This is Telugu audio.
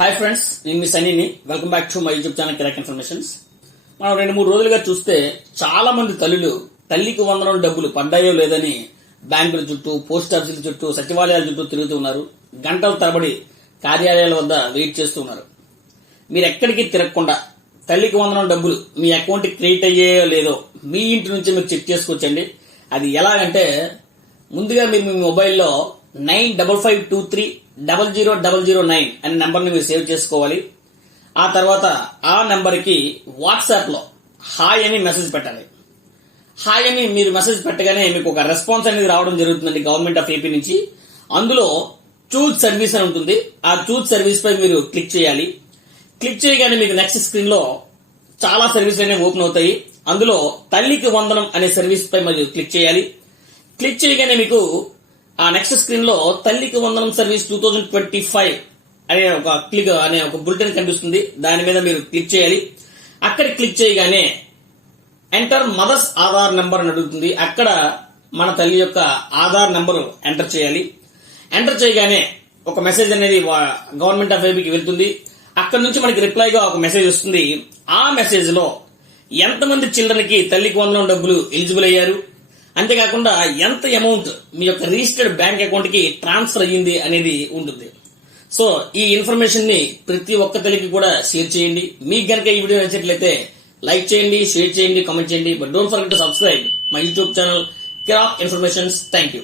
హాయ్ ఫ్రెండ్స్ నేను మీ సనీని. Welcome back to my YouTube channel Kirak informations మనం రెండు మూడు రోజులుగా చూస్తే చాలా మంది తల్లులు తల్లికి వందనం డబ్బులు పడ్డాయో లేదని బ్యాంకుల చుట్టూ పోస్ట్ ఆఫీసుల చుట్టూ సచివాలయాల చుట్టూ తిరుగుతూ ఉన్నారు. గంటల తరబడి కార్యాలయాల వద్ద వెయిట్ చేస్తూ ఉన్నారు. మీరు ఎక్కడికి తిరగకుండా తల్లికి వందనం డబ్బులు మీ అకౌంట్ క్రియేట్ అయ్యాయో లేదో మీ ఇంటి నుంచి మీరు చెక్ చేసుకోవచ్చండి. అది ఎలాగంటే ముందుగా మీరు మీ మొబైల్లో nine double five two three double zero double zero nine అనే నెంబర్ని మీరు సేవ్ చేసుకోవాలి. ఆ తర్వాత ఆ నెంబర్కి వాట్సాప్లో హాయ్ అని మెసేజ్ పెట్టాలి. హాయ్ అని మీరు మెసేజ్ పెట్టగానే మీకు ఒక రెస్పాన్స్ అనేది రావడం జరుగుతుందండి గవర్నమెంట్ ఆఫ్ ఏపీ నుంచి. అందులో చూజ్ సర్వీస్ అని ఉంటుంది. ఆ చూజ్ సర్వీస్ పై మీరు క్లిక్ చేయాలి. క్లిక్ చేయగానే మీకు నెక్స్ట్ స్క్రీన్లో చాలా సర్వీసులు అనేవి ఓపెన్ అవుతాయి. అందులో తల్లికి వందనం అనే సర్వీస్ పై మీరు క్లిక్ చేయాలి. క్లిక్ చేయగానే మీకు ఆ నెక్స్ట్ స్క్రీన్లో Thalliki Vandanam service two thousand twenty five అనే ఒక క్లిక్ అనే ఒక బులెటిన్ కనిపిస్తుంది. దాని మీద మీరు క్లిక్ చేయాలి. అక్కడ క్లిక్ చేయగానే ఎంటర్ మదర్స్ ఆధార్ నెంబర్ అని అడుగుతుంది. అక్కడ మన తల్లి యొక్క ఆధార్ నెంబర్ ఎంటర్ చేయాలి. ఎంటర్ చేయగానే ఒక మెసేజ్ అనేది గవర్నమెంట్ ఆఫ్ ఏపీకి వెళ్తుంది. అక్కడ నుంచి మనకి రిప్లైగా ఒక మెసేజ్ వస్తుంది. ఆ మెసేజ్లో ఎంతమంది చిల్డ్రన్కి తల్లికి వందనం డబ్బులు ఎలిజిబుల్ అయ్యారు? అంతేకాకుండా ఎంత అమౌంట్ మీ యొక్క రిజిస్టర్డ్ బ్యాంక్ అకౌంట్కి ట్రాన్స్ఫర్ అయ్యింది అనేది ఉంటుంది. సో ఈ ఇన్ఫర్మేషన్ని ప్రతి ఒక్క తల్లికి కూడా షేర్ చేయండి. మీకు గనక ఈ వీడియో నచ్చినట్లయితే లైక్ చేయండి షేర్ చేయండి కామెంట్ చేయండి. But don't forget to subscribe my YouTube channel Kirak informations thank you